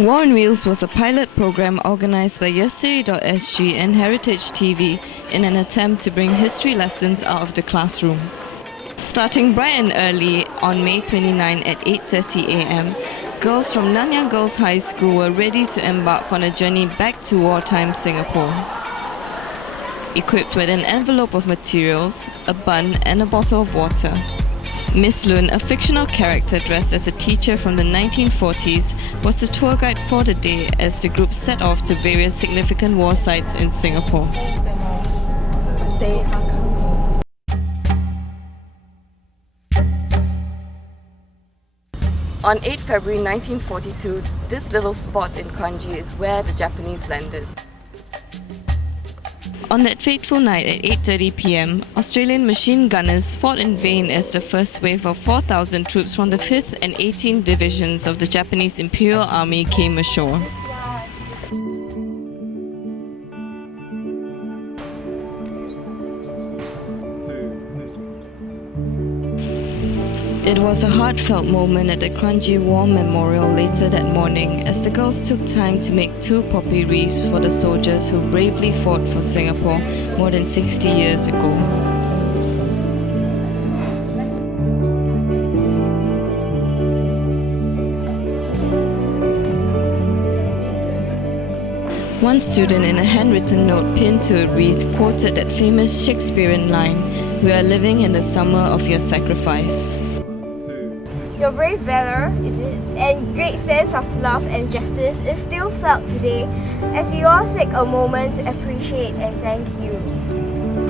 War on Wheels was a pilot program organised by yesterday.sg and Heritage TV in an attempt to bring history lessons out of the classroom. Starting bright and early on May 29 at 8:30 a.m, girls from Nanyang Girls High School were ready to embark on a journey back to wartime Singapore. Equipped with an envelope of materials, a bun and a bottle of water, Miss Lun, a fictional character dressed as a teacher from the 1940s, was the tour guide for the day as the group set off to various significant war sites in Singapore. On 8 February 1942, this little spot in Kranji is where the Japanese landed. On that fateful night at 8:30 p.m, Australian machine gunners fought in vain as the first wave of 4,000 troops from the 5th and 18th Divisions of the Japanese Imperial Army came ashore. It was a heartfelt moment at the Kranji War Memorial later that morning as the girls took time to make 2 poppy wreaths for the soldiers who bravely fought for Singapore more than 60 years ago. One student in a handwritten note pinned to a wreath quoted that famous Shakespearean line, "We are living in the summer of your sacrifice." Your brave valor and great sense of love and justice is still felt today as we all take a moment to appreciate and thank you.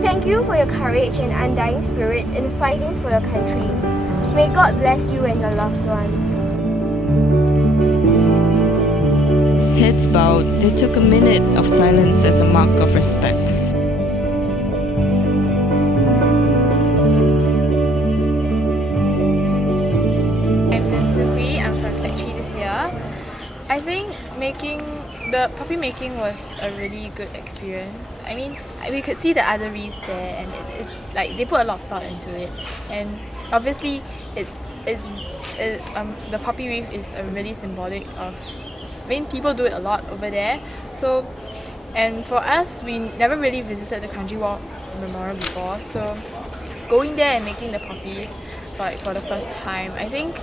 Thank you for your courage and undying spirit in fighting for your country. May God bless you and your loved ones. Heads bowed, they took a minute of silence as a mark of respect. I think the puppy making was a really good experience. I mean, we could see the other wreaths there, and it's like they put a lot of thought into it. And obviously, the puppy wreath is a really symbolic of. I mean, people do it a lot over there. So, and for us, we never really visited the Kranji War Memorial before. So, going there and making the puppies like for the first time, I think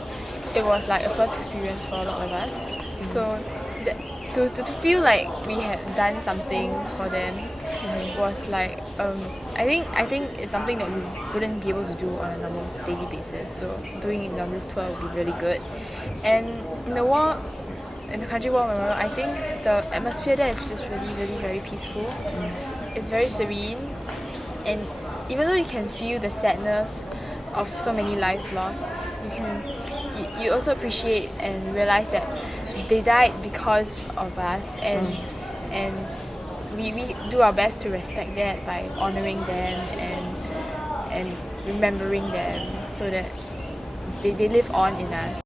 it was like a first experience for a lot of us. So to feel like we had done something for them was like I think it's something that we wouldn't be able to do on a normal daily basis. So doing it on this tour would be really good. And in the Kranji War Memorial, I think the atmosphere there is just really, really very peaceful. It's very serene, and even though you can feel the sadness of so many lives lost, you also appreciate and realize that they died because of us, and we do our best to respect that by honouring them and remembering them so that they live on in us.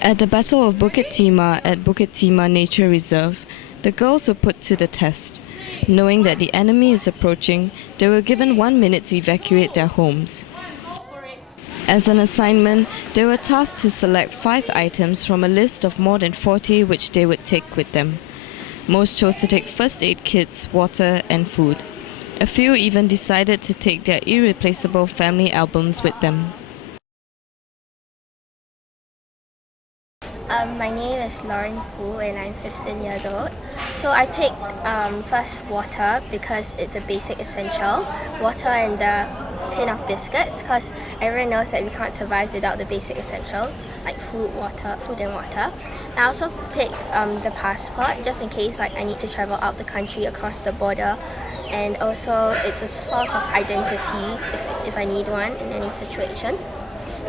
At the Battle of Bukit Timah at Bukit Timah Nature Reserve, the girls were put to the test. Knowing that the enemy is approaching, they were given 1 minute to evacuate their homes. As an assignment, they were tasked to select 5 items from a list of more than 40 which they would take with them. Most chose to take first aid kits, water and food. A few even decided to take their irreplaceable family albums with them. My name is Lauren Fu and I'm 15 years old. So I picked first water because it's a basic essential. Water and the tin of biscuits because everyone knows that we can't survive without the basic essentials like food and water. I also picked the passport just in case like I need to travel out the country across the border, and also it's a source of identity if I need one in any situation.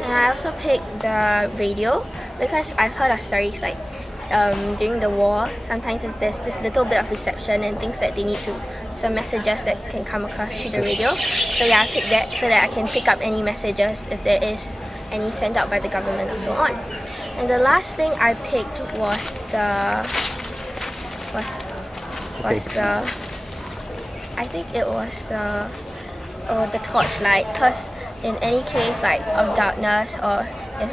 And I also picked the radio because I've heard of stories like during the war, sometimes there's this little bit of reception and things that they need to, some messages that can come across through the radio. So yeah, I picked that so that I can pick up any messages if there is any sent out by the government or so on. And the last thing I picked was the torchlight, because in any case like of darkness, or if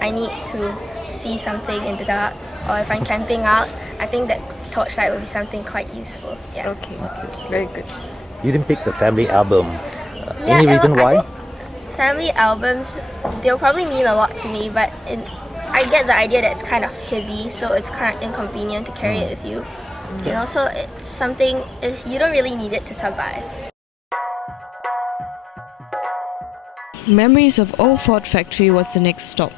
I need to see something in the dark, or if I'm camping out, I think that torchlight will be something quite useful. Yeah. Okay, very good. You didn't pick the family album. Yeah, Any reason I why? think family albums, they'll probably mean a lot to me, but I get the idea that it's kind of heavy, so it's kind of inconvenient to carry it with you. And also, it's something, you don't really need it to survive. Memories of Old Ford Factory was the next stop.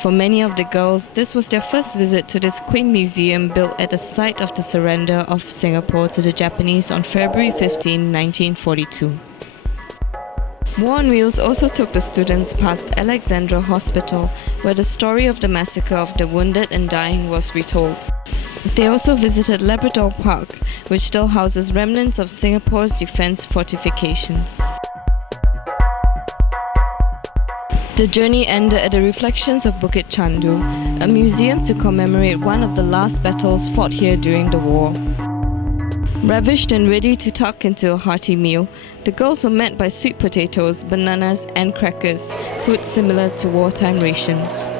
For many of the girls, this was their first visit to this quaint museum built at the site of the surrender of Singapore to the Japanese on February 15, 1942. War on Wheels also took the students past Alexandra Hospital, where the story of the massacre of the wounded and dying was retold. They also visited Labrador Park, which still houses remnants of Singapore's defence fortifications. The journey ended at the Reflections of Bukit Chandu, a museum to commemorate one of the last battles fought here during the war. Ravished and ready to tuck into a hearty meal, the girls were met by sweet potatoes, bananas and crackers, food similar to wartime rations.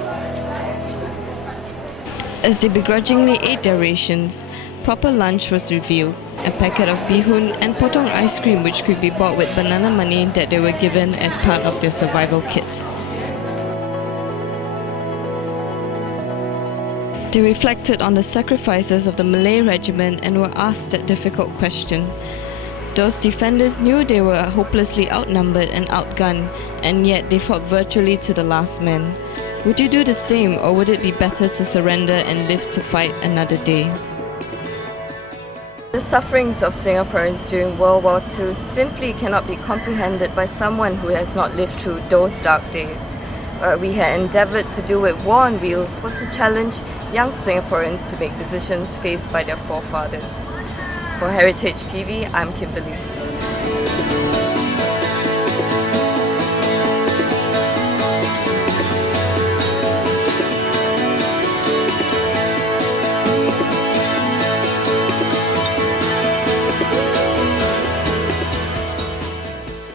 As they begrudgingly ate their rations, proper lunch was revealed, a packet of bihun and potong ice cream which could be bought with banana money that they were given as part of their survival kit. They reflected on the sacrifices of the Malay regiment and were asked that difficult question. Those defenders knew they were hopelessly outnumbered and outgunned, and yet they fought virtually to the last man. Would you do the same, or would it be better to surrender and live to fight another day? The sufferings of Singaporeans during World War II simply cannot be comprehended by someone who has not lived through those dark days. What we had endeavoured to do with War on Wheels was to challenge young Singaporeans to make decisions faced by their forefathers. For Heritage TV, I'm Kimberly.